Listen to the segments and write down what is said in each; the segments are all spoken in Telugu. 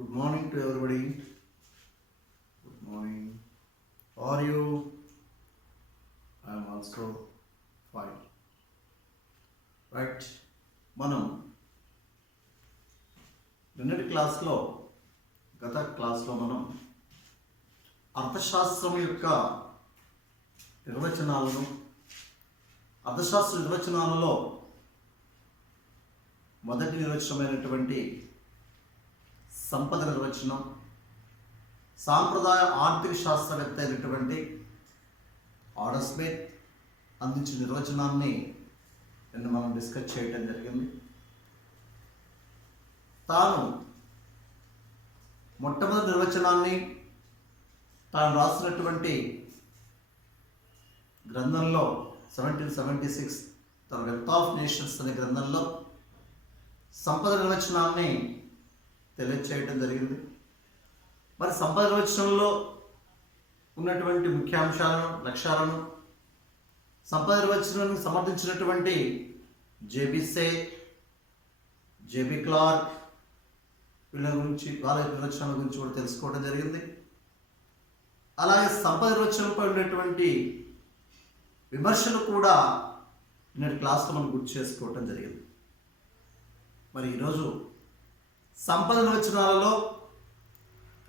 Good morning to everybody. Good morning. How are you? I am also fine. Right. మనం నిన్నటి క్లాస్లో గత క్లాస్లో మనం అర్థశాస్త్రం యొక్క నిర్వచనాలను అర్థశాస్త్ర నిర్వచనాలలో మొదటి నిర్వచనమైనటువంటి సంపద నిర్వచనం సాంప్రదాయ ఆర్థిక శాస్త్రవేత్త అయినటువంటి ఆడమ్ స్మిత్ అందించిన నిర్వచనాన్ని నిన్న మనం డిస్కస్ చేయడం జరిగింది. తాను మొట్టమొదటి నిర్వచనాన్ని తాను రాసినటువంటి గ్రంథంలో 1776 తన వెల్త్ ఆఫ్ నేషన్స్ అనే గ్రంథంలో సంపద నిర్వచనాన్ని తెలియచేయడం జరిగింది. మరి సంపద నిర్వచనంలో ఉన్నటువంటి ముఖ్యాంశాలను లక్ష్యాలను సంపద నిర్వచనాన్ని సమర్థించినటువంటి జేబీ సే, జేబీ క్లార్క్ వీళ్ళ గురించి వాళ్ళ నిర్వచనాల గురించి కూడా తెలుసుకోవడం జరిగింది. అలాగే సంపద నిర్వచనంపై ఉన్నటువంటి విమర్శలు కూడా నేటి క్లాస్లో మనం గుర్తు చేసుకోవడం జరిగింది. మరి ఈరోజు సంపద నిర్వచనాలలో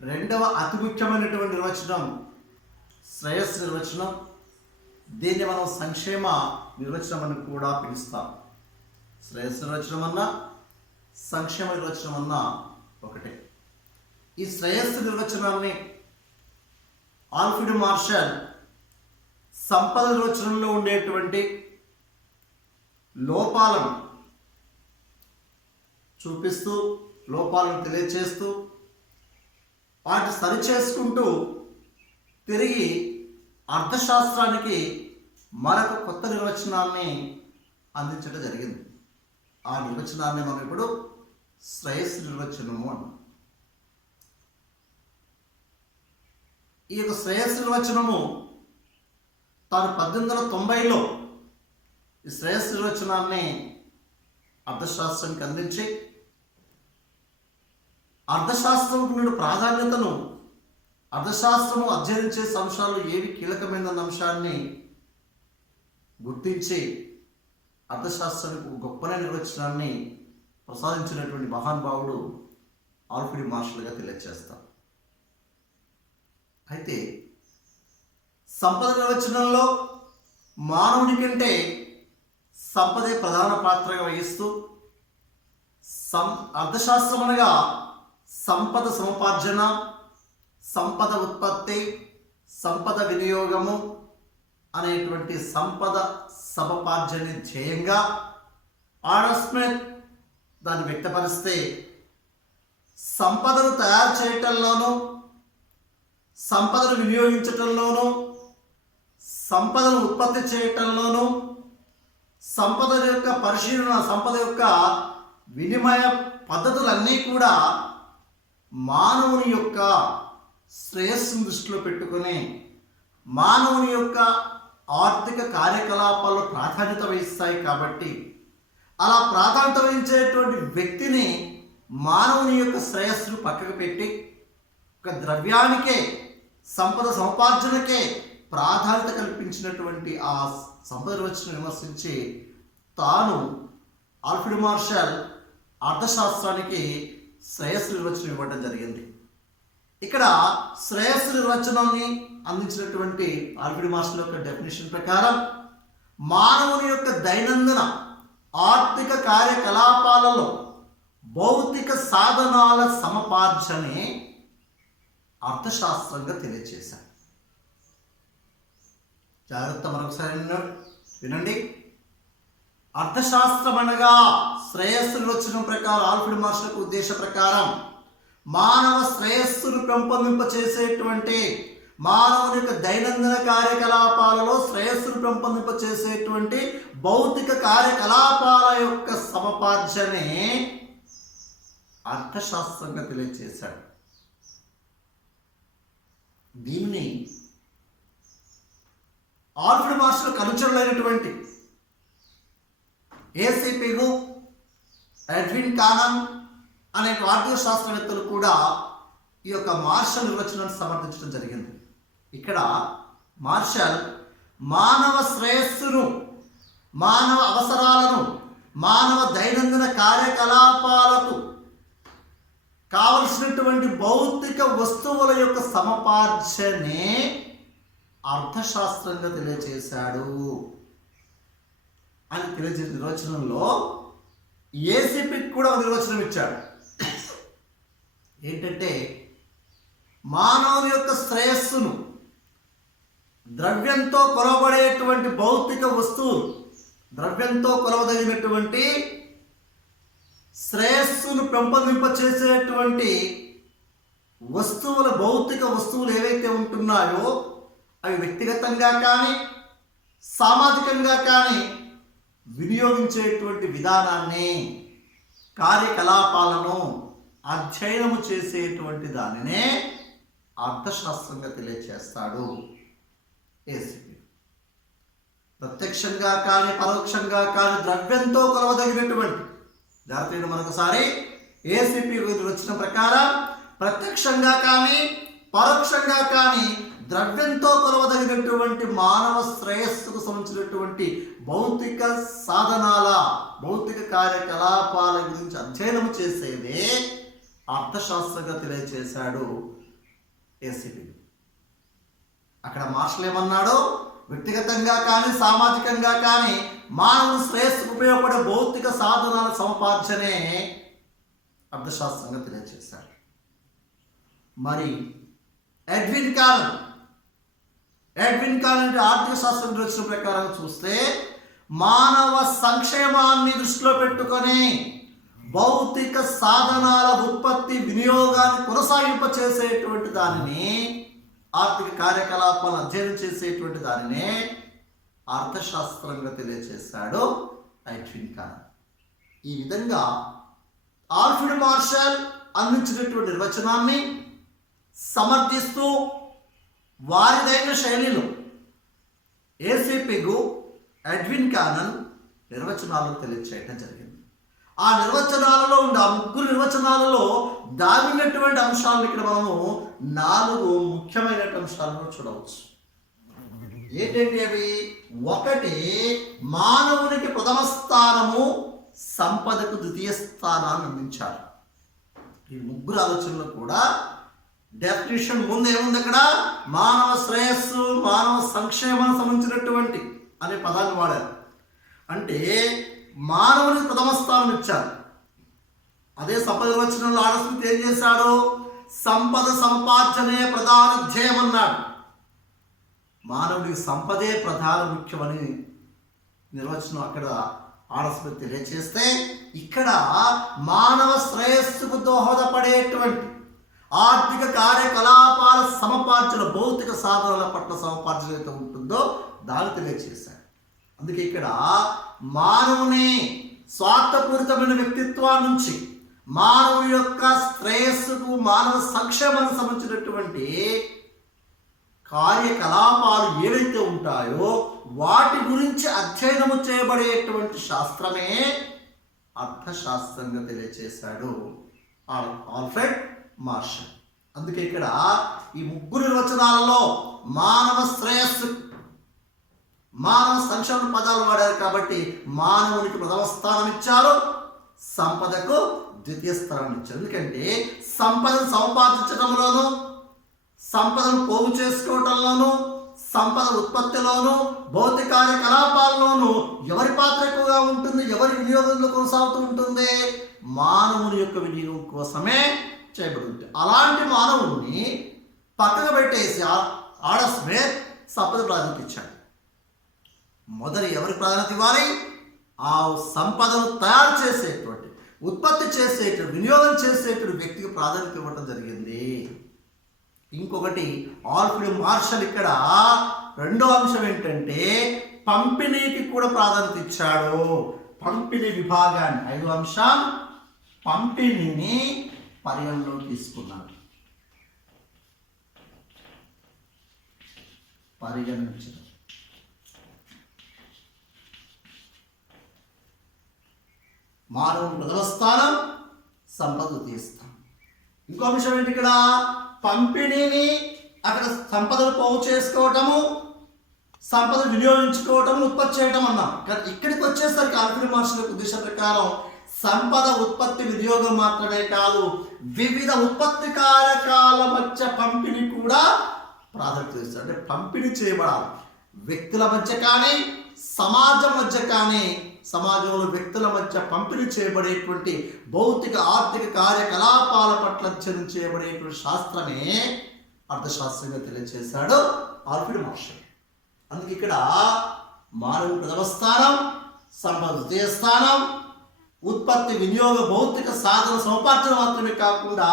రెండవ అతి ముఖ్యమైనటువంటి నిర్వచనం శ్రేయస్సు నిర్వచనం. దీన్ని మనం సంక్షేమ నిర్వచనం అని కూడా పిలుస్తాం. శ్రేయస్సు నిర్వచనం అన్నా సంక్షేమ నిర్వచనం అన్నా ఒకటే. ఈ శ్రేయస్సు నిర్వచనాన్ని ఆల్ఫ్రెడ్ మార్షల్ సంపద నిర్వచనంలో ఉండేటువంటి లోపాలను చూపిస్తూ లోపాలను తెలియచేస్తూ వాటిని సరిచేసుకుంటూ తిరిగి అర్థశాస్త్రానికి మరొక కొత్త నిర్వచనాన్ని అందించడం జరిగింది. ఆ నిర్వచనాన్ని మనం ఇప్పుడు శ్రేయస్సు నిర్వచనము అన్నాం. ఈ యొక్క శ్రేయస్సు నిర్వచనము తాను 1890లో ఈ శ్రేయస్సు నిర్వచనాన్ని అర్థశాస్త్రానికి అందించి అర్థశాస్త్రంకు ఉన్న ప్రాధాన్యతను అర్థశాస్త్రము అధ్యయనం చేసే అంశాలు ఏవి కీలకమైన అంశాన్ని గుర్తించి అర్థశాస్త్రానికి గొప్పన నిర్వచనాన్ని ప్రసాదించినటువంటి మహానుభావుడు ఆల్ఫ్రెడ్ మార్షల్గా తెలియజేస్తాం. అయితే సంపద నిర్వచనంలో మానవుని కంటే సంపదే ప్రధాన పాత్రగా వహిస్తూ అర్థశాస్త్రం అనగా సంపద సముపార్జన, సంపద ఉత్పత్తి, సంపద వినియోగము అనేటువంటి సంపద సముపార్జన ధ్యేయంగా ఆడమ్ స్మిత్ దాన్ని వ్యక్తపరిస్తే సంపదను తయారు చేయటంలోనూ సంపదను వినియోగించటంలోనూ సంపదను ఉత్పత్తి చేయటంలోనూ సంపద యొక్క పరిశీలన సంపద యొక్క వినిమయ పద్ధతులన్నీ కూడా మానవుని యొక్క శ్రేయస్సును దృష్టిలో పెట్టుకొని మానవుని యొక్క ఆర్థిక కార్యకలాపాల్లో ప్రాధాన్యత వహిస్తాయి. కాబట్టి అలా ప్రాధాన్యత వహించేటువంటి వ్యక్తిని మానవుని యొక్క శ్రేయస్సును పక్కకు పెట్టి ఒక ద్రవ్యానికే సంపద సముపార్జనకే ప్రాధాన్యత కల్పించినటువంటి ఆ సంపద నిర్వచనం విమర్శించి తాను ఆల్ఫ్రెడ్ మార్షల్ అర్థశాస్త్రానికి శ్రేయస్సు నిర్వచనం ఇవ్వడం జరిగింది. ఇక్కడ శ్రేయస్సు నిర్వచనాన్ని అందించినటువంటి ఆల్ఫ్రెడ్ మార్షల్ యొక్క డెఫినేషన్ ప్రకారం మానవుని యొక్క దైనందిన ఆర్థిక కార్యకలాపాలలో భౌతిక సాధనాల సముపార్జనే అర్థశాస్త్రంగా తెలియజేశారు. జాగ్రత్త మరొకసారి వినండి. అర్థశాస్త్రం అనగా శ్రేయస్సు నిర్వచనం ప్రకారం ఆల్ఫ్రెడ్ మార్షల్ ఉద్దేశ ప్రకారం మానవ శ్రేయస్సును పెంపొందింపచేసేటువంటి మానవుని యొక్క దైనందిన కార్యకలాపాలలో శ్రేయస్సును పెంపొందింపచేసేటువంటి భౌతిక కార్యకలాపాల యొక్క సముపార్జనే అర్థశాస్త్రంగా తెలియజేశాడు. దీన్ని ఆల్ఫ్రెడ్ మార్షల్ అనుచరులైనటువంటి ఏసీపీ ఎడ్విన్ కానన్, అనేక ఆర్థిక శాస్త్రవేత్తలు కూడా ఈ యొక్క మార్షల్ నిర్వచనాన్ని సమర్థించడం జరిగింది. ఇక్కడ మార్షల్ మానవ శ్రేయస్సును, మానవ అవసరాలను, మానవ దైనందిన కార్యకలాపాలకు కావలసినటువంటి భౌతిక వస్తువుల యొక్క సముపార్జనే అర్థశాస్త్రంగా తెలియజేశాడు అని తెలియజేసిన నిర్వచనంలో ఏసీపీకి కూడా ఒక నిర్వచనం ఇచ్చాడు. ఏంటంటే మానవుని యొక్క శ్రేయస్సును, ద్రవ్యంతో కొలవబడేటువంటి భౌతిక వస్తువులు, ద్రవ్యంతో కొలవదగినటువంటి శ్రేయస్సును పెంపొందింప చేసేటువంటి వస్తువుల, భౌతిక వస్తువులు ఏవైతే ఉంటున్నాయో అవి వ్యక్తిగతంగా కానీ సామాజికంగా కానీ వినియోగించేటువంటి విధానాన్ని, కార్యకలాపాలను అధ్యయనము చేసేటువంటి దానినే అర్థశాస్త్రంగా తెలియచేస్తాడు ఏసీపీ. ప్రత్యక్షంగా కానీ పరోక్షంగా కానీ ద్రవ్యంతో కొలవదగినటువంటి, జాగ్రత్తగా మరొకసారి ఏసీపీ వచ్చిన ప్రకారం ప్రత్యక్షంగా కానీ పరోక్షంగా కానీ ద్రవ్యంతో కొలవదగినటువంటి మానవ శ్రేయస్సుకు సంబంధించినటువంటి భౌతిక సాధనాల, భౌతిక కార్యకలాపాల గురించి అధ్యయనం చేసేదే అర్థశాస్త్రంగా తెలియజేశాడు ఏసీపీ. అక్కడ మార్షల్ ఏమన్నాడు? వ్యక్తిగతంగా కానీ సామాజికంగా కానీ మానవుని శ్రేయస్సుకు ఉపయోగపడే భౌతిక సాధనాల సముపార్జనే అర్థశాస్త్రంగా తెలియజేశాడు. మరి ఎడ్విన్ కాలన్ అంటే ఆర్థిక శాస్త్రం వచ్చిన ప్రకారం చూస్తే మానవ సంక్షేమాన్ని దృష్టిలో పెట్టుకొని భౌతిక సాధనాల ఉత్పత్తి, వినియోగాన్ని కొనసాగింప చేసేటువంటి దానిని, ఆర్థిక కార్యకలాపాలను అధ్యయనం చేసేటువంటి దానినే అర్థశాస్త్రంగా తెలియజేశాడు ఎడ్విన్ కాలన్. ఈ విధంగా ఆల్ఫ్రెడ్ మార్షల్ అందించినటువంటి నిర్వచనాన్ని సమర్థిస్తూ వారిదైన శైలిలో ఏసీపీకు ఎడ్విన్ కాలన్ నిర్వచనాలను తెలియచేయడం జరిగింది. ఆ నిర్వచనాలలో ఉండే ఆ ముగ్గురు నిర్వచనాలలో దాగినటువంటి అంశాలను ఇక్కడ మనము 4 ముఖ్యమైన అంశాలను చూడవచ్చు. ఏంటంటే అవి? 1, మానవునికి ప్రథమ స్థానము, సంపదకు ద్వితీయ స్థానాన్ని అందించారు. ఈ ముగ్గురు ఆలోచనలు కూడా డెఫినేషన్ ముందు ఏముంది? అక్కడ మానవ శ్రేయస్సు, మానవ సంక్షేమానికి సంబంధించినటువంటి అనే పదాన్ని వాడారు. అంటే మానవునికి ప్రథమ స్థానం ఇచ్చారు. అదే సంపద నిర్వచనంలో ఆడస్మిత్ ఏం చేశాడు? సంపద సంపార్జనే ప్రధాన ధ్యేయం అన్నాడు. మానవుడికి సంపదే ప్రధాన ముఖ్యమని నిర్వచనం అక్కడ ఆడస్మిత్ తెలియచేస్తే, ఇక్కడ మానవ శ్రేయస్సుకు దోహదపడేటువంటి ఆర్థిక కార్యకలాపాల సముపార్జన, భౌతిక సాధనాల పట్ల సముపార్జన అయితే ఉంటుందో దాన్ని తెలియచేశాడు. అందుకే ఇక్కడ మానవుని స్వార్థపూరితమైన వ్యక్తిత్వం నుంచి మానవుని యొక్క శ్రేయస్సుకు, మానవ సంక్షేమానికి సంబంధించినటువంటి కార్యకలాపాలు ఏవైతే ఉంటాయో వాటి గురించి అధ్యయనము చేయబడేటువంటి శాస్త్రమే అర్థశాస్త్రంగా తెలియచేశాడు ఆల్ఫ్రెడ్ మార్షల్. అందుకే ఇక్కడ ఈ ముగ్గురు నిర్వచనాలలో మానవ శ్రేయస్సు, మానవ సంక్షేమ పదాలు వాడారు కాబట్టి మానవునికి ప్రథమ స్థానం ఇచ్చారు, సంపదకు ద్వితీయ స్థానం ఇచ్చారు. ఎందుకంటే సంపదను సంపాదించడంలోనూ, సంపదను పోగు చేసుకోవటంలోనూ, సంపద ఉత్పత్తిలోనూ, భౌతిక కార్యకలాపాల్లోనూ ఎవరి పాత్ర ఎక్కువగా ఉంటుంది? ఎవరి వినియోగంలో కొనసాగుతూ ఉంటుంది? మానవుని యొక్క వినియోగం కోసమే చేయబడి ఉంటుంది. అలాంటి మానవుని పక్కకు పెట్టేసి ఆడమ్ స్మిత్ సంపద ప్రాధాన్యత ఇచ్చాడు. మొదలు ఎవరికి ప్రాధాన్యత ఇవ్వాలి? ఆ సంపదను తయారు చేసేటువంటి, ఉత్పత్తి చేసేటువంటి, వినియోగం చేసేటువంటి వ్యక్తికి ప్రాధాన్యత ఇవ్వడం జరిగింది. ఇంకొకటి ఆల్ఫ్రెడ్ మార్షల్ ఇక్కడ రెండో అంశం ఏంటంటే పంపిణీకి కూడా ప్రాధాన్యత ఇచ్చాడు. పంపిణీ విభాగాన్ని, 5వ అంశం పంపిణీని పరిగణలోకి తీసుకున్నాడు, పరిగణించడం. మానవుని ప్రథమ స్థానం, సంపద తీస్తాం. ఇంకో అంశం ఏంటి ఇక్కడ? పంపిణీని అక్కడ సంపదను పోగు చేసుకోవటము, సంపద వినియోగించుకోవటం, ఉత్పత్తి చేయటం అన్నాం. కానీ ఇక్కడికి వచ్చేసరికి ఆల్ఫ్రెడ్ మార్షల్ యొక్క ఉద్దేశ ప్రకారం సంపద ఉత్పత్తి వినియోగం మాత్రమే కాదు, వివిధ ఉత్పత్తి కారకాల మధ్య పంపిణీ కూడా ప్రాధాన్యత ఇస్తారు. అంటే పంపిణీ చేయబడాలి. వ్యక్తుల మధ్య కానీ, సమాజం మధ్య కానీ, సమాజంలో వ్యక్తుల మధ్య పంపిణీ చేయబడేటువంటి భౌతిక ఆర్థిక కార్యకలాపాల పట్ల అధ్యయనం చేయబడేటువంటి శాస్త్రమే అర్థశాస్త్రంగా తెలియజేశాడు ఆల్ఫ్రెడ్ మార్షల్. అందుకే ఇక్కడ మానవ ప్రథమ స్థానం, సంపద ద్వితీయ స్థానం, ఉత్పత్తి వినియోగ భౌతిక సాధన సముపార్జన మాత్రమే కాకుండా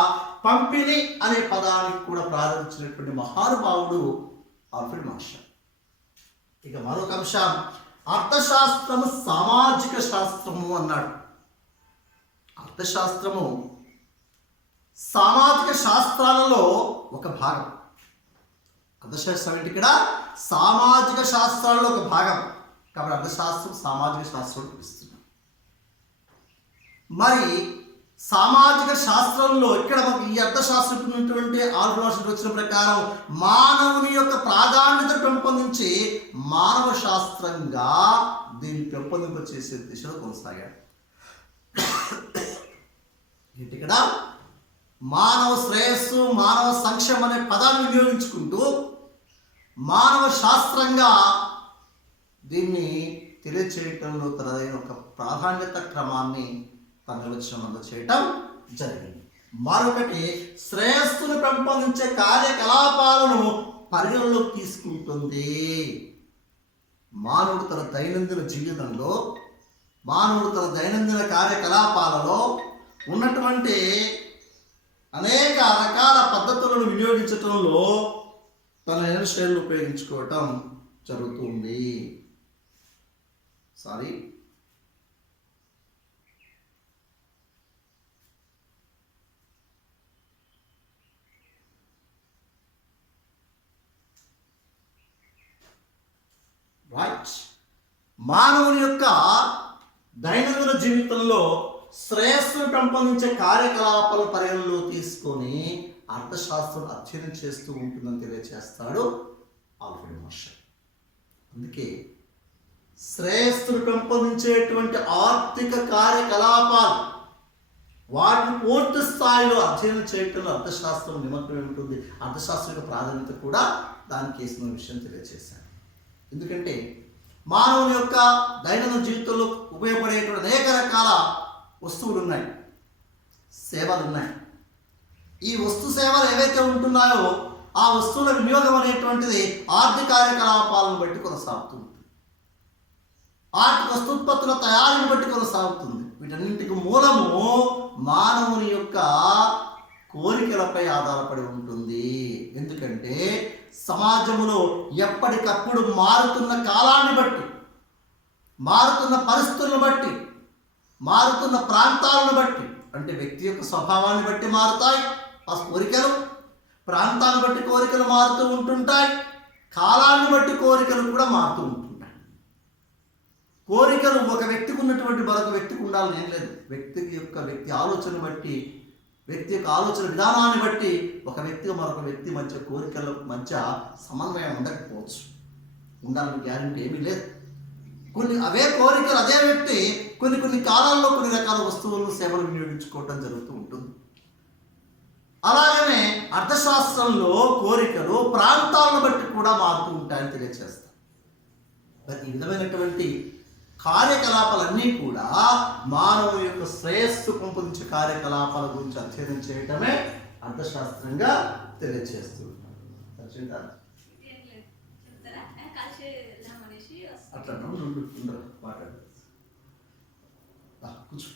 పంపిణీ అనే పదానికి కూడా ప్రారంభించినటువంటి మహానుభావుడు ఆల్ఫ్రెడ్ మార్షల్. ఇక మరొక అంశం, అర్థశాస్త్రము సామాజిక శాస్త్రము అన్నాడు. అర్థశాస్త్రము సామాజిక శాస్త్రాలలో ఒక భాగం. అర్థశాస్త్రం ఏంటి? ఇక్కడ సామాజిక శాస్త్రాలలో ఒక భాగం. కాబట్టి అర్థశాస్త్రం సామాజిక శాస్త్రం పిలుస్తున్నాం. మరి సామాజిక శాస్త్రంలో ఇక్కడ మనకి ఈ అర్థశాస్త్రం ఉన్నటువంటి ఆల్ఫ్రెడ్ వచ్చిన ప్రకారం మానవుని యొక్క ప్రాధాన్యత పెంపొందించి మానవ శాస్త్రంగా దీన్ని పెంపొందింప చేసే దిశలో కొనసాగాడు. ఇక్కడ మానవ శ్రేయస్సు, మానవ సంక్షేమం అనే పదాన్ని వినియోగించుకుంటూ మానవ శాస్త్రంగా దీన్ని తెలియచేయటంలో తనదైన ఒక ప్రాధాన్యత క్రమాన్ని తన నిర్వచనం అందచేయటం జరిగింది. మరొకటి, శ్రేయస్సును పెంపొందించే కార్యకలాపాలను పరిగణలోకి తీసుకుంటుంది. మానవుడు తన దైనందిన జీవితంలో, మానవుడు తన దైనందిన కార్యకలాపాలలో ఉన్నటువంటి అనేక రకాల పద్ధతులను వినియోగించటంలో తన శైలిని ఉపయోగించుకోవటం జరుగుతుంది. మానవుని యొక్క దైనందిన జీవితంలో శ్రేయస్సును పెంపొందించే కార్యకలాపాల పరిగణలో తీసుకొని అర్థశాస్త్రం అధ్యయనం చేస్తూ ఉంటుందని తెలియజేస్తాడు ఆల్ఫ్రెడ్ మార్షల్. అందుకే శ్రేయస్సును పెంపొందించేటువంటి ఆర్థిక కార్యకలాపాలు వాటిని పూర్తి స్థాయిలో అధ్యయనం చేయటంలో అర్థశాస్త్రం నిమగ్నమై ఉంటుంది. అర్థశాస్త్రం యొక్క ప్రాధాన్యత కూడా దానికి వేసిన విషయం తెలియజేశాడు. ఎందుకంటే మానవుని యొక్క దైనందిన జీవితంలో ఉపయోగపడేటువంటి అనేక రకాల వస్తువులు ఉన్నాయి, సేవలు ఉన్నాయి. ఈ వస్తు సేవలు ఏవైతే ఉంటున్నాయో ఆ వస్తువుల వినియోగం అనేటువంటిది ఆర్థిక కార్యకలాపాలను బట్టి కొనసాగుతుంది. ఆర్థిక వస్తుత్పత్తుల తయారీని బట్టి కొనసాగుతుంది. వీటన్నింటికి మూలము మానవుని యొక్క కోరికలపై ఆధారపడి ఉంటుంది. ఎందుకంటే సమాజంలో ఎప్పటికప్పుడు మారుతున్న కాలాన్ని బట్టి, మారుతున్న పరిస్థితులను బట్టి, మారుతున్న ప్రాంతాలను బట్టి, అంటే వ్యక్తి యొక్క స్వభావాన్ని బట్టి మారుతాయి ఆ కోరికలు, ప్రాంతాన్ని బట్టి కోరికలు మారుతూ ఉంటుంటాయి, కాలాన్ని బట్టి కోరికలు కూడా మారుతూ ఉంటుంటాయి. కోరికలు ఒక వ్యక్తికి ఉన్నటువంటి మరొక వ్యక్తికి ఉండాలని ఏం లేదు. వ్యక్తి ఆలోచన బట్టి, వ్యక్తి యొక్క ఆలోచన విధానాన్ని బట్టి ఒక వ్యక్తి మరొక వ్యక్తి మధ్య కోరికల మధ్య సమన్వయం ఉండకపోవచ్చు. ఉండాలని గ్యారెంటీ ఏమీ లేదు. అవే కోరికలు అదే వ్యక్తి కొన్ని కాలాల్లో కొన్ని రకాల వస్తువులను సేవలు వినియోగించుకోవటం జరుగుతూ ఉంటుంది. అలాగనే అర్థశాస్త్రంలో కోరికలు ప్రాంతాలను బట్టి కూడా మారుతూ ఉంటాయని తెలియజేస్తాం. ఈ విధమైనటువంటి కార్యకలాపాలన్నీ కూడా మానవుని యొక్క శ్రేయస్సు పెంపొందించే కార్యకలాపాల గురించి అధ్యయనం చేయటమే అర్థశాస్త్రంగా తెలియజేస్తూ ఉంటాం. అట్లా మాట్లాడు కూర్చో.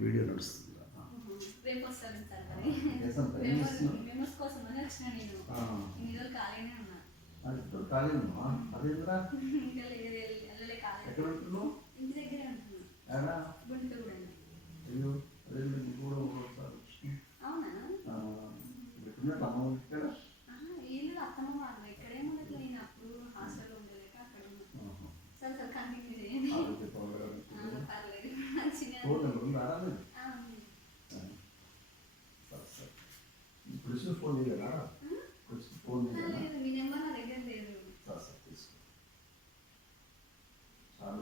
వీడియో నడుస్తుంది. ఖాళీనమ్మా. అదేంద్రా ఎక్కడ ఉంటున్నావు? ఇప్పుడు ఫోన్ లేదా ఫోన్ మీ నెంబర్ నా దగ్గర లేదు. తీసుకో చాలా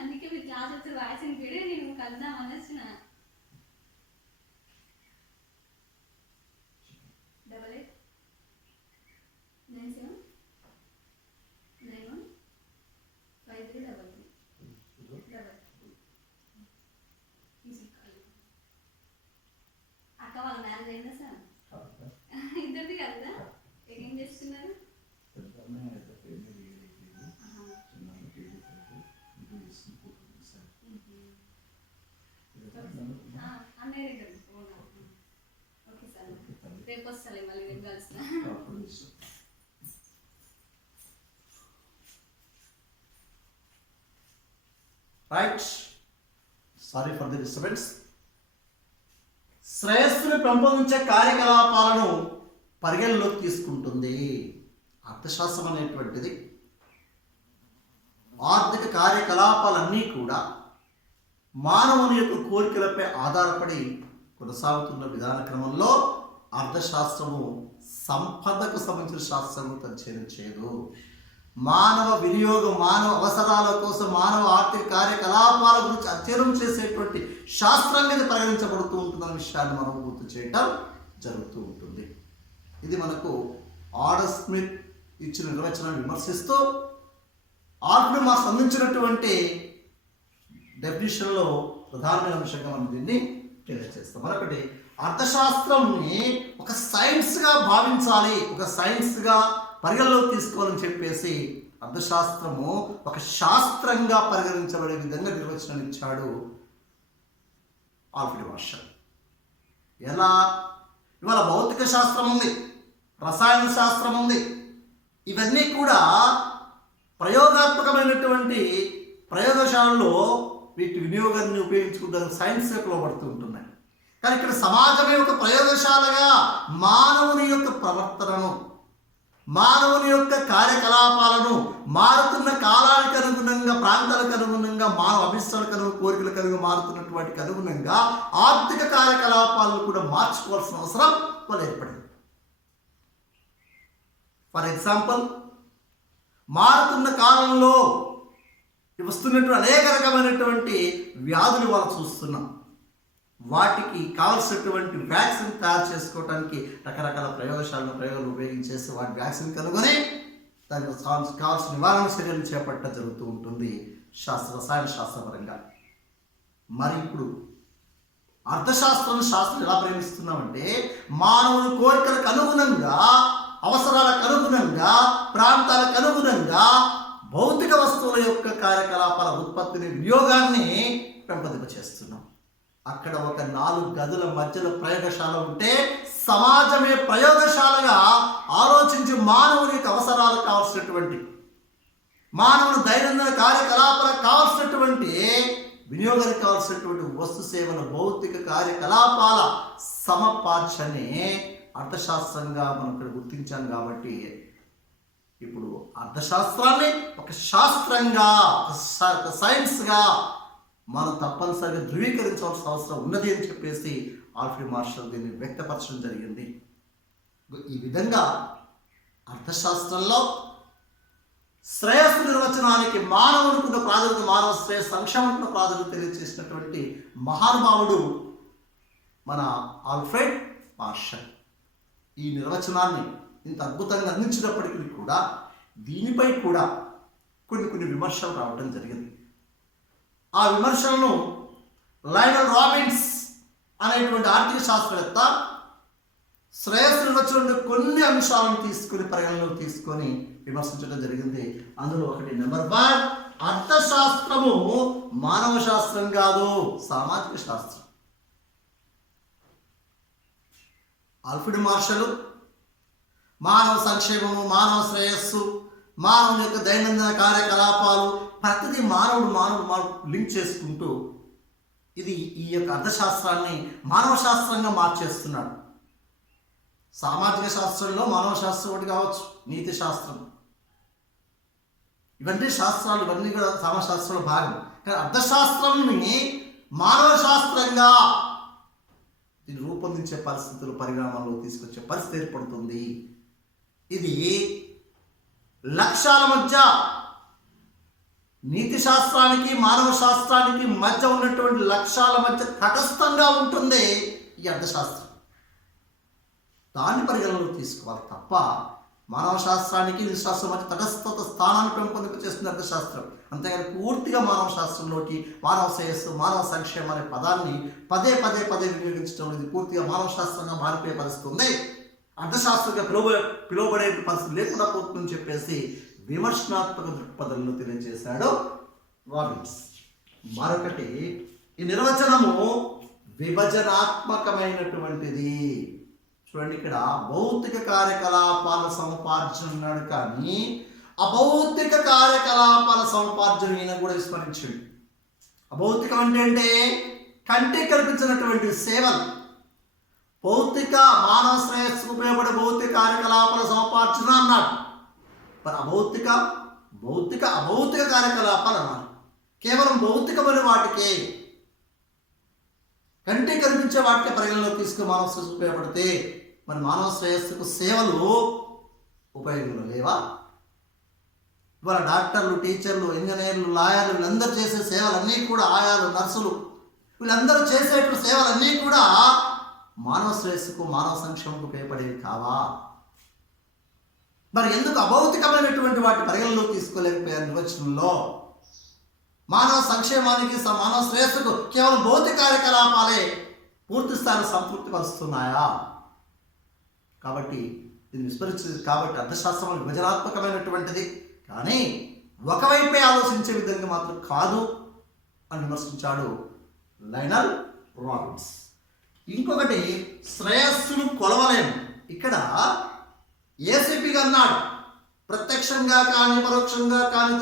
అందుకే మీ క్లాస్ వచ్చి వాయిస్ విడి నేను కలుద్దాం అనొచ్చిన. 8897915333. అక్క వాళ్ళ మ్యారేజ్ అయిందా సార్? ఇద్దరిది కదా. ఏం చేస్తున్నారు? అన్నయ్య దగ్గర. ఓకే సార్, రేపు వస్తాలే, మళ్ళీ రేపు కలుస్తా. Right, sorry for the disturbance. శ్రేయస్సును పెంపొందించే కార్యకలాపాలను పరిగణలోకి తీసుకుంటుంది. అర్థశాస్త్రం అనేటువంటిది ఆర్థిక కార్యకలాపాలన్నీ కూడా మానవుని యొక్క కోరికలపై ఆధారపడి కొనసాగుతున్న విధాన క్రమంలో అర్థశాస్త్రము సంపదకు సంబంధించిన శాస్త్రము అధ్యయనం చేయదు. మానవ వినియోగం, మానవ అవసరాల కోసం మానవ ఆర్థిక కార్యకలాపాల గురించి అధ్యయనం చేసేటువంటి శాస్త్రంగా ఇది పరిగణించబడుతూ ఉంటుందన్న విషయాన్ని మనం గుర్తు చేయటం జరుగుతూ ఉంటుంది. ఇది మనకు ఆడమ్ స్మిత్ ఇచ్చిన నిర్వచనాన్ని విమర్శిస్తూ ఆల్ఫ్రెడ్ మార్క్స్ అందించినటువంటి డెఫినిషన్లో ప్రధానమైన అంశంగా మనం దీన్ని తెలియజేస్తాం. మరొకటి, అర్థశాస్త్రంని ఒక సైన్స్గా భావించాలి, ఒక సైన్స్గా పరిగణలోకి తీసుకోవాలని చెప్పేసి అర్థశాస్త్రము ఒక శాస్త్రంగా పరిగణించబడే విధంగా నిర్వచనం ఇచ్చాడు ఆల్ఫ్రెడ్ మార్షల్. ఎలా? ఇవాళ భౌతిక శాస్త్రం ఉంది, రసాయన శాస్త్రం ఉంది, ఇవన్నీ కూడా ప్రయోగాత్మకమైనటువంటి ప్రయోగశాలలో వీటి వినియోగాన్ని ఉపయోగించుకుంటారు, సైన్స్గా పిలువబడుతూ ఉంటున్నాయి. కానీ ఇక్కడ సమాజమే ఒక ప్రయోగశాలగా మానవుని యొక్క ప్రవర్తనను, మానవుని యొక్క కార్యకలాపాలను మారుతున్న కాలానికి అనుగుణంగా, ప్రాంతాలకు అనుగుణంగా, మానవ అభిష్టాలకు అనుగుణంగా, కోరికలకు అనుగుణంగా మారుతున్నటువంటి అనుగుణంగా ఆర్థిక కార్యకలాపాలను కూడా మార్చుకోవాల్సిన అవసరం వాళ్ళు ఏర్పడింది. ఫర్ ఎగ్జాంపుల్, మారుతున్న కాలంలో వస్తున్నటువంటి అనేక రకమైనటువంటి వ్యాధులు వాళ్ళు చూస్తున్నాం. వాటికి కావలసినటువంటి వ్యాక్సిన్ తయారు చేసుకోవడానికి రకరకాల ప్రయోగాలు ఉపయోగించేసి వాటి వ్యాక్సిన్ కనుగొని దానికి కావాల్సిన నివారణ చర్యలు చేపట్టడం జరుగుతూ ఉంటుంది రసాయన శాస్త్రపరంగా. మరి ఇప్పుడు శాస్త్రం ఎలా ప్రేమిస్తున్నామంటే మానవుని కోరికలకు అనుగుణంగా, అవసరాలకు అనుగుణంగా, ప్రాంతాలకు అనుగుణంగా భౌతిక వస్తువుల యొక్క కార్యకలాపాల ఉత్పత్తిని, వినియోగాన్ని పెంపొందింపచేస్తున్నాం. అక్కడ ఒక 4 గదుల మధ్యలో ప్రయోగశాల ఉంటే సమాజమే ప్రయోగశాలగా ఆలోచించి మానవుని యొక్క అవసరాలకు కావాల్సినటువంటి, మానవుని దైనందిన కార్యకలాపాలకు కావాల్సినటువంటి, వినియోగానికి కావాల్సినటువంటి వస్తు సేవల భౌతిక కార్యకలాపాల సమపార్చనే అర్థశాస్త్రంగా మనం ఇక్కడ గుర్తించాం. కాబట్టి ఇప్పుడు అర్థశాస్త్రాన్ని ఒక శాస్త్రంగా, ఒక సైన్స్గా మనం తప్పనిసరిగా ధృవీకరించాల్సిన అవసరం ఉన్నది అని చెప్పేసి ఆల్ఫ్రెడ్ మార్షల్ దీన్ని వ్యక్తపరచడం జరిగింది. ఈ విధంగా అర్థశాస్త్రంలో శ్రేయస్సు నిర్వచనానికి మానవునికున్న ప్రాధాన్యత, మానవ శ్రేయస్సు సంక్షేమకున్న ప్రాధాన్యత తెలియజేసినటువంటి మహానుభావుడు మన ఆల్ఫ్రెడ్ మార్షల్. ఈ నిర్వచనాన్ని ఇంత అద్భుతంగా అందించినప్పటికీ కూడా దీనిపై కూడా కొన్ని విమర్శలు రావడం జరిగింది. ఆ విమర్శలను లయనల్ రాబిన్స్ అనేటువంటి ఆర్థిక శాస్త్రవేత్త శ్రేయస్సు నిర్వచనంలో కొన్ని అంశాలను తీసుకుని పరిగణలోకి తీసుకొని విమర్శించడం జరిగింది. అందులో ఒకటి, నెంబర్ 1, అర్థశాస్త్రము మానవ శాస్త్రం కాదు, సామాజిక శాస్త్రం. ఆల్ఫ్రెడ్ మార్షల్ మానవ సంక్షేమము, మానవ శ్రేయస్సు, మానవుని యొక్క దైనందిన కార్యకలాపాలు, ప్రతిదీ మానవుడు లింక్ చేసుకుంటూ ఇది ఈ యొక్క అర్థశాస్త్రాన్ని మానవ శాస్త్రంగా మార్చేస్తున్నాడు. సామాజిక శాస్త్రంలో మానవ శాస్త్రం ఒకటి కావచ్చు, నీతి శాస్త్రం, ఇవన్నీ శాస్త్రాలు, ఇవన్నీ కూడా సామాజిక శాస్త్రంలో భాగం. కానీ అర్థశాస్త్రాన్ని మానవ శాస్త్రంగా దీన్ని రూపొందించే పరిస్థితులు పరిణామాల్లో తీసుకొచ్చే పరిస్థితి ఏర్పడుతుంది. ఇది లక్ష్యాల మధ్య, నీతి శాస్త్రానికి మానవ శాస్త్రానికి మధ్య ఉన్నటువంటి లక్ష్యాల మధ్య తటస్థంగా ఉంటుంది ఈ అర్థశాస్త్రం. దాన్ని పరిగణనలో తీసుకోవాలి తప్ప మానవ శాస్త్రానికి నీతి శాస్త్రం మధ్య తటస్థత స్థానాన్ని పెంపొందింపచేస్తుంది అర్థశాస్త్రం. అంతేగాని పూర్తిగా మానవ శాస్త్రంలోకి మానవ శ్రేయస్సు, మానవ సంక్షేమం అనే పదాన్ని పదే పదే పదే వినియోగించడం ఇది పూర్తిగా మానవ శాస్త్రంగా మారిపోయే పరిస్థితి ఉంది. అర్థశాస్త్రంగా పిలువబడే పరిస్థితి లేకుండా పోతుందని చెప్పేసి విమర్శనాత్మక దృక్పథంలో తెలియజేశాడు రాబిన్స్. మరొకటి, ఈ నిర్వచనము విభజనాత్మకమైనటువంటిది. చూడండి, ఇక్కడ భౌతిక కార్యకలాపాల సముపార్జన అన్నాడు, కానీ అభౌతిక కార్యకలాపాల సముపార్జన ఈయన కూడా విస్మరించండి. అభౌతికం అంటే కంటికి కనిపించినటువంటి సేవలు, భౌతిక మానవ శ్రేయస్సుకు ఉపయోగపడే భౌతిక కార్యకలాపాల సముపార్జన అన్నాడు. మరి భౌతిక అభౌతిక కార్యకలాపాలు అన్నారు. కేవలం భౌతికమైన వాటికే, కంటికి కనిపించే వాటికే పరిగణలో తీసుకుని మానవ శ్రేయస్సు ఉపయోగపడితే మరి మానవ శ్రేయస్సుకు సేవలు ఉపయోగంలో లేవా? ఇవాళ డాక్టర్లు, టీచర్లు, ఇంజనీర్లు, లాయర్లు వీళ్ళందరూ చేసే సేవలన్నీ కూడా, ఆయాలు, నర్సులు వీళ్ళందరూ చేసేటువంటి సేవలన్నీ కూడా మానవ శ్రేయస్సుకు మానవ సంక్షేమంకు ఉపయోగపడేవి కావా? మరి ఎందుకు అభౌతికమైనటువంటి వాటి పరిగణలో తీసుకోలేకపోయారు నిర్వచనంలో? మానవ సంక్షేమానికి, మానవ శ్రేయస్సుకు కేవలం భౌతిక కార్యకలాపాలే పూర్తి స్థాయిలో సంతృప్తి పరుస్తున్నాయా? కాబట్టి దీన్ని విస్మరించింది. కాబట్టి అర్థశాస్త్రం విభజనాత్మకమైనటువంటిది, కానీ ఒకవైపే ఆలోచించే విధంగా మాత్రం కాదు అని విమర్శించాడు లైనల్ రాబిన్స్. ఇంకొకటి, శ్రేయస్సును కొలవలేము. ఇక్కడ ఏసీపీగా అన్నాడు, ప్రత్యక్షంగా కానీ పరోక్షంగా కానీ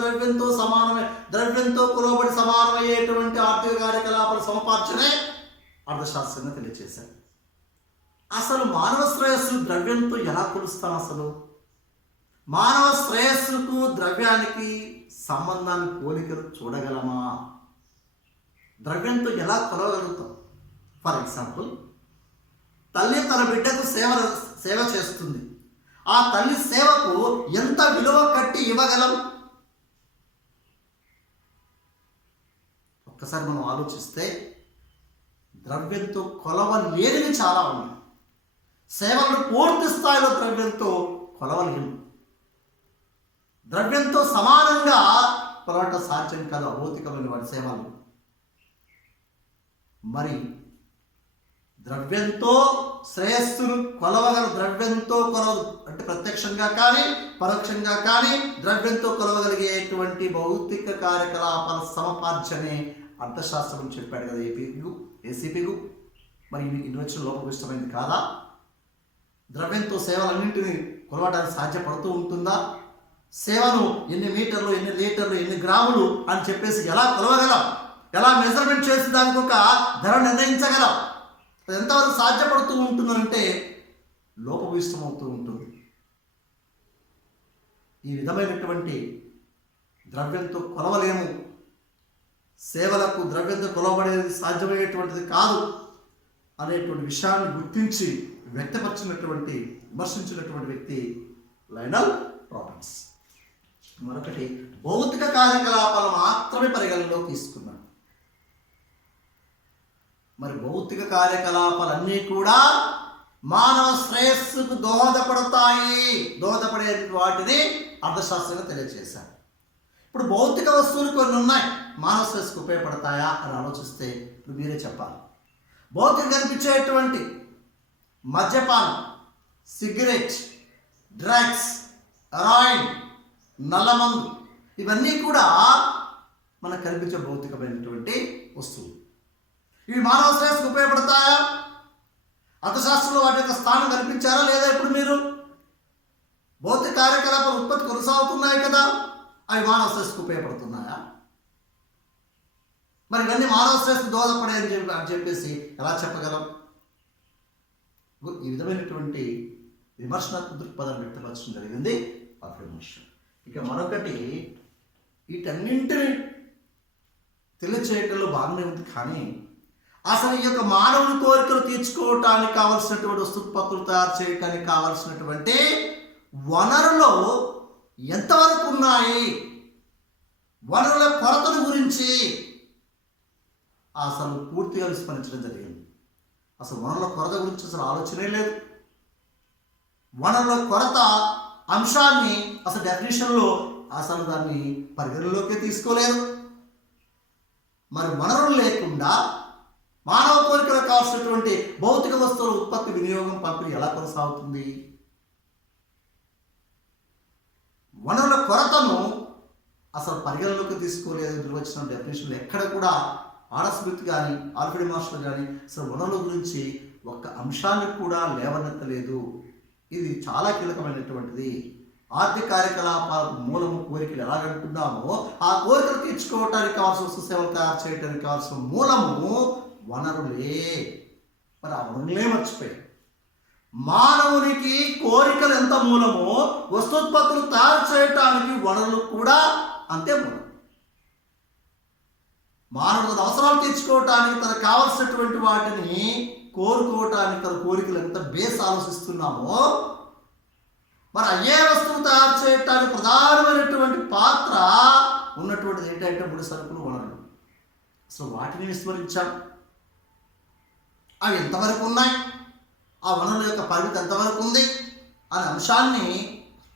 ద్రవ్యంతో కొలవబడి సమానమయ్యేటువంటి ఆర్థిక కార్యకలాపాల సముపార్జనే అర్థశాస్త్రంగా తెలియజేశారు. అసలు మానవ శ్రేయస్సు ద్రవ్యంతో ఎలా కొలుస్తాం? అసలు మానవ శ్రేయస్సుకు ద్రవ్యానికి సంబంధాన్ని, పోలికలు చూడగలమా? ద్రవ్యంతో ఎలా కొలవగలుగుతాం? ఫర్ ఎగ్జాంపుల్, తల్లి తన బిడ్డకు సేవ చేస్తుంది. ఆ తల్లి సేవకు ఎంత విలువ కట్టి ఇవ్వగలం? ఒక్కసారి మనం ఆలోచిస్తే ద్రవ్యంతో కొలవలేనివి చాలా ఉన్నాయి. సేవలను పూర్తి స్థాయిలో ద్రవ్యంతో కొలవలేము. ద్రవ్యంతో సమానంగా కొలవటం సాధ్యం కాదు అభౌతికమైన వాటి సేవలు. మరి ద్రవ్యంతో శ్రేయస్సును ద్రవ్యంతో కొలవదు అంటే ప్రత్యక్షంగా కానీ పరోక్షంగా కానీ ద్రవ్యంతో కొలవగలిగేటువంటి భౌతిక కార్యకలాపాల సముపార్జనే అర్థశాస్త్రం చెప్పాడు కదా ఏసీపీకు. మరి నిర్వచనం లోపభూయిష్టమైంది కాదా? ద్రవ్యంతో సేవలన్నింటినీ కొలవడానికి సాధ్యపడుతూ ఉంటుందా? సేవను ఎన్ని మీటర్లు, ఎన్ని లీటర్లు, ఎన్ని గ్రాములు అని చెప్పేసి ఎలా కొలవగలం? ఎలా మెజర్మెంట్ చేసి దానికి ఒక ధర నిర్ణయించగలం? అది ఎంతవరకు సాధ్యపడుతూ ఉంటుందంటే లోపభూయిష్టమవుతూ ఉంటుంది. ఈ విధమైనటువంటి ద్రవ్యంతో కొలవలేము, సేవలకు ద్రవ్యంతో కొలవబడేది సాధ్యమయ్యేటువంటిది కాదు అనేటువంటి విషయాన్ని గుర్తించి విమర్శించినటువంటి వ్యక్తి లైనల్ రాబిన్స్. మరొకటి, భౌతిక కార్యకలాపాలు మాత్రమే పరిగణనలో తీసుకున్నాడు. మరి భౌతిక కార్యకలాపాలన్నీ కూడా మానవ శ్రేయస్సుకు దోహదపడే వాటిని అర్థశాస్త్రంగా తెలియజేశారు. ఇప్పుడు భౌతిక వస్తువులు కొన్ని ఉన్నాయి, మానవ శ్రేయస్సుకు ఉపయోగపడతాయా అని ఆలోచిస్తే ఇప్పుడు మీరే చెప్పాలి. భౌతిక కనిపించేటువంటి మద్యపానం, సిగరెట్, డ్రగ్స్, హెరాయిన్, నల్లమందు ఇవన్నీ కూడా మనకు కనిపించే భౌతికమైనటువంటి వస్తువులు. ఇవి మానవ శ్రేయస్సుకు ఉపయోగపడతాయా? అర్థశాస్త్రంలో వాటి యొక్క స్థానం కల్పించారా లేదా? ఇప్పుడు మీరు భౌతిక కార్యకలాపాల ఉత్పత్తి కొనసాగుతున్నాయి కదా, అవి మానవ శ్రేయస్సుకు ఉపయోగపడుతున్నాయా? మరి ఇవన్నీ మానవ శ్రేయస్సుకు దోహదపడే అని చెప్పేసి ఎలా చెప్పగలం? ఈ విధమైనటువంటి విమర్శనాత్మక దృక్పథాన్ని వ్యక్తపరచడం జరిగింది అఫర్మేషన్. ఇక మరొకటి, వీటన్నింటినీ తెలియచేయటంలో బాగానే ఉంది, కానీ అసలు ఈ యొక్క మానవుని కోరికలు తీర్చుకోవటానికి కావలసినటువంటి వస్తుత్పత్తులు తయారు చేయటానికి కావలసినటువంటి వనరులు ఎంతవరకు ఉన్నాయి, వనరుల కొరతను గురించి అసలు పూర్తిగా విస్మరించడం జరిగింది. అసలు వనరుల కొరత గురించి అసలు ఆలోచనే లేదు. వనరుల కొరత అంశాన్ని అసలు డెఫినేషన్లో అసలు దాన్ని పరిగణలోకి తీసుకోలేదు. మరి వనరులు లేకుండా మానవ కోరికలకు కావాల్సినటువంటి భౌతిక వస్తువుల ఉత్పత్తి, వినియోగం, పంపిణీ ఎలా కొనసాగుతుంది? వనరుల కొరతను అసలు పరిగణలోకి తీసుకోలేదు. నిర్వచనం డెఫినేషన్లో ఎక్కడ కూడా ఆడమ్ స్మిత్ కానీ ఆల్ఫ్రెడ్ మార్షల్ కానీ అసలు వనరుల గురించి ఒక్క అంశాన్ని కూడా లేవనెత్తలేదు. ఇది చాలా కీలకమైనటువంటిది. ఆర్థిక కార్యకలాపాలకు మూలము కోరికలు ఎలాగంటున్నామో ఆ కోరికలు తీర్చుకోవటానికి కావాల్సిన వస్తు సేవలు తయారు చేయడానికి కావాల్సిన మూలము వనరులే. మరి ఆ వనరులే మర్చిపోయాయి. మానవునికి కోరికలు ఎంత మూలమో వస్తోత్పత్తులు తయారు చేయటానికి వనరులు కూడా అంతే మూలం. మానవుడు తన అవసరాలు తీర్చుకోవటానికి తనకు కావలసినటువంటి వాటిని కోరుకోవటానికి తన కోరికలు ఎంత బేస్ ఆలోచిస్తున్నామో, మరి అయ్యే వస్తువులు తయారు చేయటానికి ప్రధానమైనటువంటి పాత్ర ఉన్నటువంటిది ఏంటంటే ముడి సరుకులు, వనరులు. అసలు వాటిని విస్మరించాం. అవి ఎంతవరకు ఉన్నాయి, ఆ వనరుల యొక్క పరిమితి ఎంతవరకు ఉంది అనే అంశాన్ని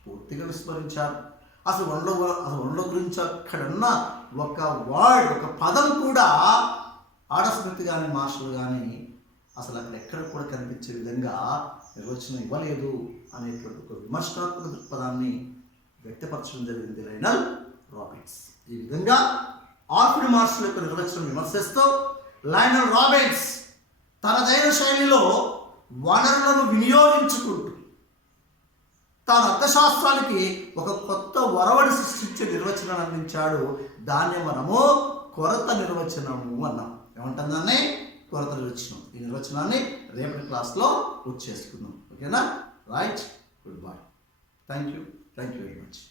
పూర్తిగా విస్మరించారు. అసలు వనరుల గురించి అక్కడున్న ఒక వర్డ్, ఒక పదం కూడా ఆడమ్ స్మిత్ కానీ మార్షల్ కానీ అసలు అక్కడ ఎక్కడ కూడా కనిపించే విధంగా నిర్వచనం ఇవ్వలేదు అనేటువంటి ఒక విమర్శనాత్మక దృక్పథాన్ని వ్యక్తపరచడం జరిగింది లయనల్ రాబిన్స్. ఈ విధంగా ఆల్ఫ్రెడ్ మార్షల్ యొక్క నిర్వచనం విమర్శిస్తూ లయనల్ రాబిన్స్ తనదైన శైలిలో వనరులను వినియోగించుకుంటూ తాను అర్థశాస్త్రానికి ఒక కొత్త ఒరవడి సృష్టించే నిర్వచనాన్ని అందించాడు. దాన్ని మనము కొరత నిర్వచనము అన్నాం. ఏమంటాం దాన్ని? కొరత నిర్వచనం. ఈ నిర్వచనాన్ని రేపటి క్లాస్లో పూర్తి చేసుకుందాం. ఓకేనా? Right. Good bye. Thank you very much.